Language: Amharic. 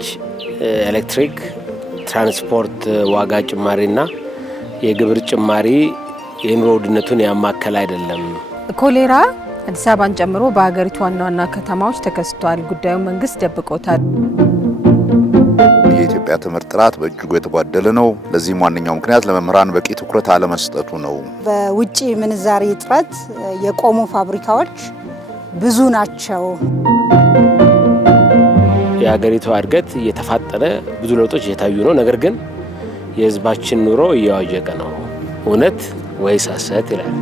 ነዳጅ፣ ኤሌክትሪክ፣ ትራንስፖርት ዋጋ ጭማሪና የግብር ጭማሪ የኑሮ ውድነቱን ያማከለ አይደለም። ኮሌራ አዲስ አበባን ጨምሮ በሀገሪቱ ዋና ዋና ከተማዎች ተከስቷል። ጉዳዩ መንግስት ደብቆታል። የኢትዮጵያ ትምህርት ጥራት በእጅጉ የተጓደለ ነው። ለዚህም ዋነኛው ምክንያት ለመምህራን በቂ ትኩረት አለመስጠቱ ነው። በውጪ ምንዛሪ እጥረት የቆሙ ፋብሪካዎች ብዙ ናቸው። የሀገሪቱ እድገት እየተፋጠነ ብዙ ለውጦች እየታዩ ነው። ነገር ግን የህዝባችን ኑሮ እየዋዠቀ ነው። እውነት ወይስ ሐሰት ይላል።